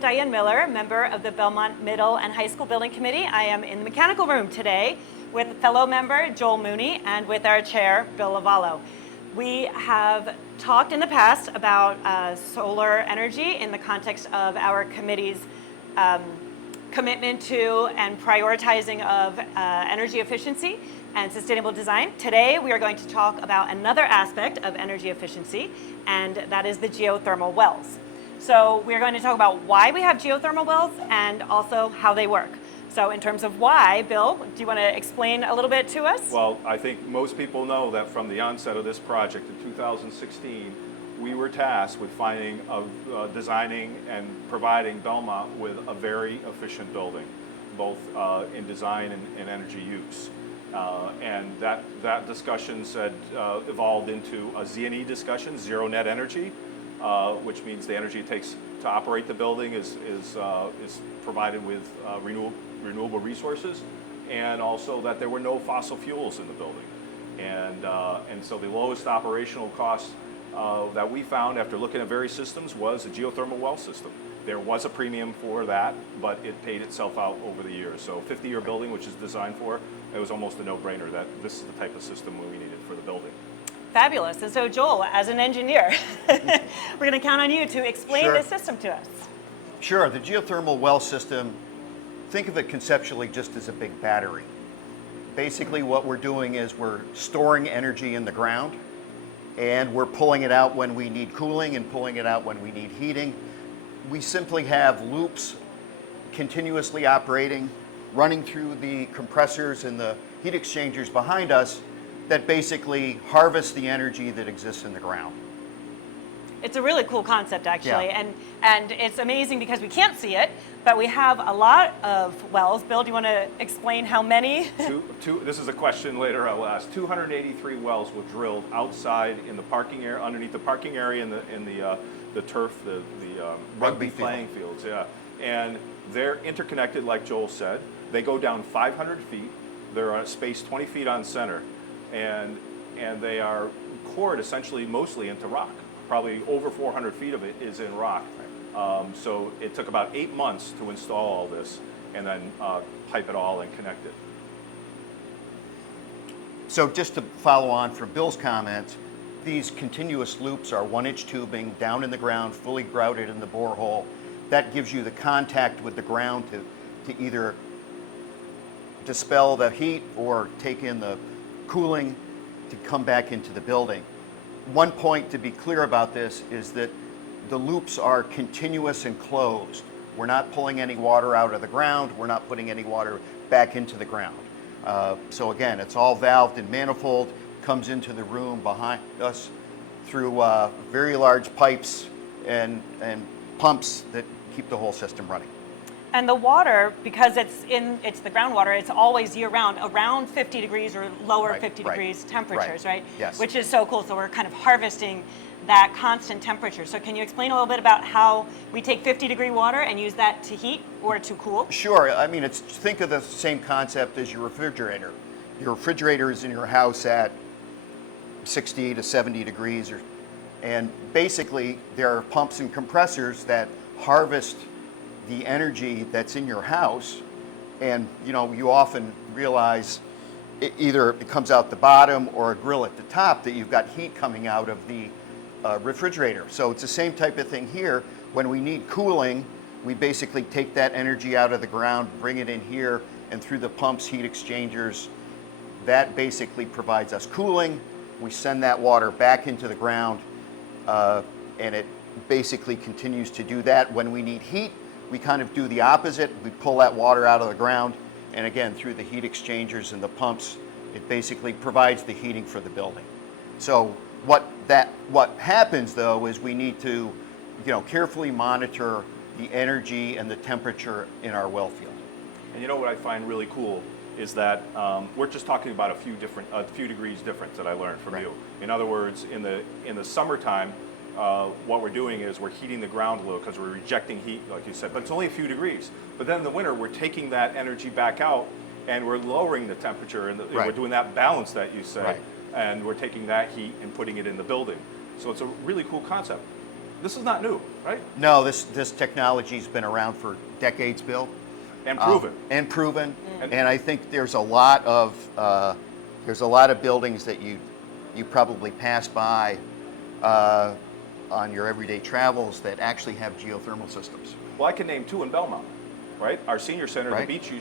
am Diane Miller, member of the Belmont Middle and High School Building Committee. I am in the mechanical room today with fellow member Joel Mooney and with our chair, Bill Lavallo. We have talked in the past about solar energy in the context of our committee's commitment to and prioritizing of energy efficiency and sustainable design. Today, we are going to talk about another aspect of energy efficiency, and that is the geothermal wells. So we're going to talk about why we have geothermal wells and also how they work. So in terms of why, Bill, do you want to explain a little bit to us? Well, I think most people know that from the onset of this project in 2016, we were tasked with designing and providing Belmont with a very efficient building, both in design and energy use. And that discussion evolved into a Z&E discussion, zero net energy, which means the energy it takes to operate the building is provided with renewable resources, and also that there were no fossil fuels in the building. And so the lowest operational cost that we found after looking at various systems was a geothermal well system. There was a premium for that, but it paid itself out over the years. So 50-year building, which is designed for, it was almost a no-brainer that this is the type of system we needed for the building. Fabulous. And so Joel, as an engineer, we're going to count on you to explain this system to us. Sure. The geothermal well system, think of it conceptually just as a big battery. Basically what we're doing is we're storing energy in the ground, and we're pulling it out when we need cooling and pulling it out when we need heating. We simply have loops continuously operating, running through the compressors and the heat exchangers behind us that basically harvest the energy that exists in the ground. It's a really cool concept, actually, and it's amazing because we can't see it, but we have a lot of wells. Bill, do you want to explain how many? This is a question later I will ask. 283 wells were drilled outside in the parking area, underneath the parking area in the turf, the rugby playing fields, yeah. And they're interconnected, like Joel said. They go down 500 feet. They're spaced 20 feet on center, and they are cored essentially mostly into rock. Probably over 400 feet of it is in rock. So it took about 8 months to install all this and then pipe it all and connect it. So just to follow on from Bill's comments, these continuous loops are 1-inch tubing down in the ground, fully grouted in the borehole. That gives you the contact with the ground to either dispel the heat or take in the cooling to come back into the building. One point to be clear about this is that the loops are continuous and closed. We're not pulling any water out of the ground. We're not putting any water back into the ground. So again, it's all valved and manifold, comes into the room behind us through very large pipes and pumps that keep the whole system running. And the water, because it's the groundwater, it's always year-round, around 50 degrees or lower 50 degrees temperatures, right? Yes. Which is so cool. So we're kind of harvesting that constant temperature. So can you explain a little bit about how we take 50-degree water and use that to heat or to cool? Sure. I mean, think of the same concept as your refrigerator. Your refrigerator is in your house at 60 to 70 degrees, and basically there are pumps and compressors that harvest the energy that's in your house, and you often realize either it comes out the bottom or a grill at the top that you've got heat coming out of the refrigerator. So it's the same type of thing here. When we need cooling, we basically take that energy out of the ground, bring it in here, and through the pumps, heat exchangers, that basically provides us cooling. We send that water back into the ground, and it basically continues to do that. When we need heat, we kind of do the opposite. We pull that water out of the ground, and again, through the heat exchangers and the pumps, it basically provides the heating for the building. So what happens though is we need to, carefully monitor the energy and the temperature in our well field. And what I find really cool is that we're just talking about a few degrees difference that I learned from you. In other words, in the summertime, what we're doing is we're heating the ground a little because we're rejecting heat, like you said, but it's only a few degrees. But then in the winter, we're taking that energy back out and we're lowering the temperature, and we're doing that balance that you said, and we're taking that heat and putting it in the building. So it's a really cool concept. This is not new. right? No, this technology's been around for decades, Bill. And proven. And proven. And- And I think there's a lot of buildings that you probably pass by on your everyday travels that actually have geothermal systems. Well, I can name 2 in Belmont, right? Our senior center, Right. the Beach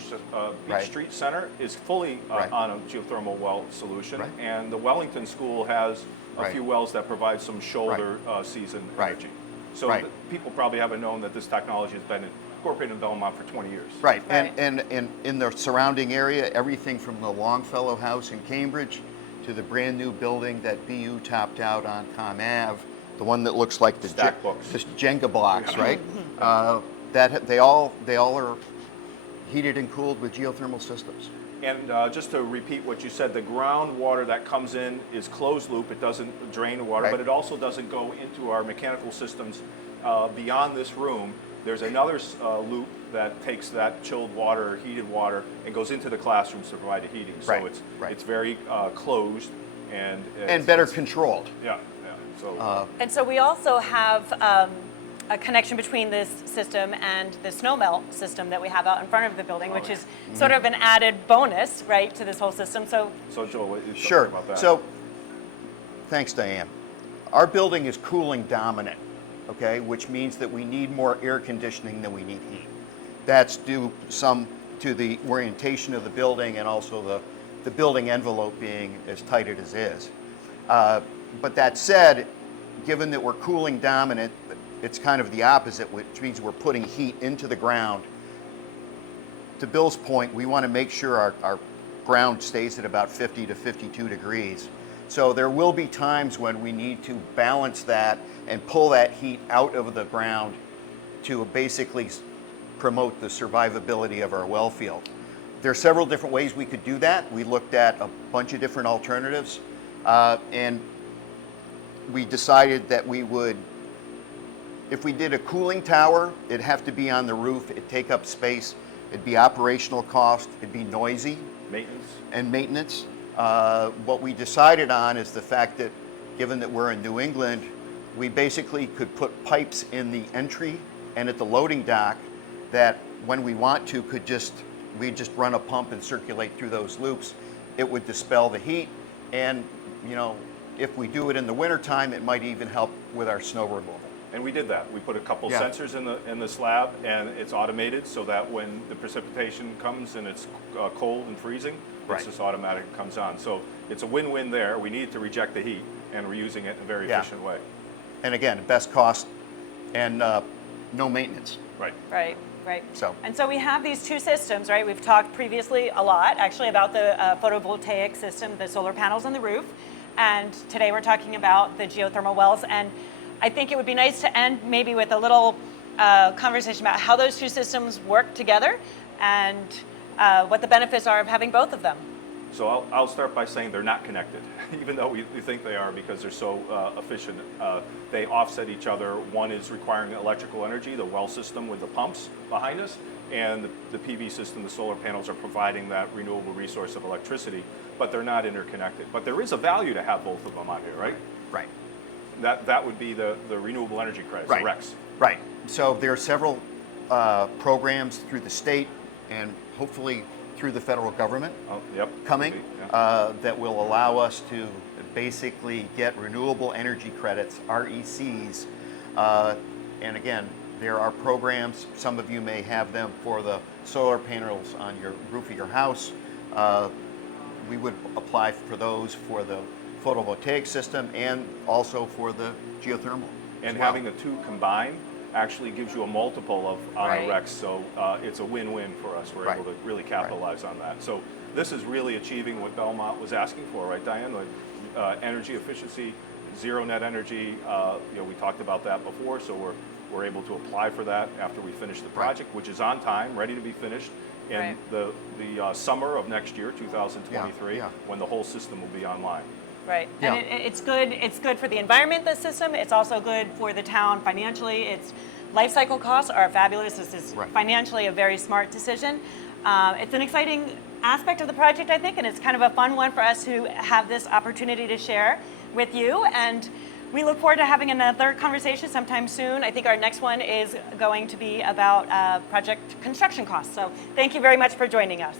Right. Street Center, is fully Right. on a geothermal well solution. Right. And the Wellington School has a Right. few wells that provide some shoulder season Right. energy. So Right. people probably haven't known that this technology has been incorporated in Belmont for 20 years. Right. Right. And in the surrounding area, everything from the Longfellow House in Cambridge to the brand new building that BU topped out on Com Ave, the one that looks like the Stack books. just Jenga blocks, right? That they all are heated and cooled with geothermal systems. And just to repeat what you said, the groundwater that comes in is closed loop. It doesn't drain the water, Right. but it also doesn't go into our mechanical systems beyond this room. There's another loop that takes that chilled water or heated water and goes into the classrooms to provide the heating. So Right, it's right. it's very closed and Better controlled. Yeah, yeah. So And so we also have a connection between this system and the snow melt system that we have out in front of the building, which is sort of an added bonus, right, to this whole system. So Joel, what you Sure. about that? So, thanks, Diane. Our building is cooling dominant, okay, which means that we need more air conditioning than we need heat. That's due some to the orientation of the building and also the building envelope being as tight as it is. But that said, given that we're cooling dominant, it's kind of the opposite, which means we're putting heat into the ground. To Bill's point, we want to make sure our ground stays at about 50 to 52 degrees. So there will be times when we need to balance that and pull that heat out of the ground to basically promote the survivability of our well field. There are several different ways we could do that. We looked at a bunch of different alternatives, and we decided that we would, if we did a cooling tower, it'd have to be on the roof, it'd take up space, it'd be operational cost, it'd be noisy maintenance. and maintenance. What we decided on is the fact that, given that we're in New England, we basically could put pipes in the entry and at the loading dock that when we want to we'd just run a pump and circulate through those loops. It would dispel the heat, and if we do it in the wintertime, it might even help with our snow removal. And we did that. We put a couple Yeah. sensors in the slab, and it's automated so that when the precipitation comes and it's cold and freezing, Right. it's just automatic and comes on. So it's a win-win there. We need to reject the heat, and we're using it in a very Yeah. efficient way. And again, best cost and no maintenance. Right. right, right. So- And so we have these 2 systems, right? We've talked previously a lot, actually, about the photovoltaic system, the solar panels on the roof. And today we're talking about the geothermal wells. And I think it would be nice to end maybe with a little conversation about how those 2 systems work together and what the benefits are of having both of them. So I'll start by saying they're not connected, even though we think they are because they're so efficient. They offset each other. One is requiring electrical energy, the well system with the pumps behind us, and the PV system, the solar panels, are providing that renewable resource of electricity, but they're not interconnected. But there is a value to have both of them on here, right? Right. That would be the renewable energy credits, Right. the RECs. Right. So there are several programs through the state and hopefully through the federal government Oh, yep. coming Yeah. that will allow us to basically get renewable energy credits, RECs. And again, there are programs, some of you may have them for the solar panels on your roof of your house. We would apply for those for the photovoltaic system and also for the geothermal. And as well. having the 2 combined actually gives you a multiple of on Right. our RECs, so it's a win-win for us. We're Right. able to really capitalize on that. So this is really achieving what Belmont was asking for, right, Diane? Like energy efficiency, zero net energy. We talked about that before, so we're able to apply for that after we finish the project, which is on time, ready to be finished in Right. the summer of next year, 2023, Yeah. when the whole system will be online. Right, Yeah. and it's good. It's good for the environment, this system. It's also good for the town financially. Its life cycle costs are fabulous. This is Right. financially a very smart decision. It's an exciting aspect of the project, I think, and it's kind of a fun one for us to have this opportunity to share with you. And We look forward to having another conversation sometime soon. I think our next one is going to be about project construction costs. So thank you very much for joining us.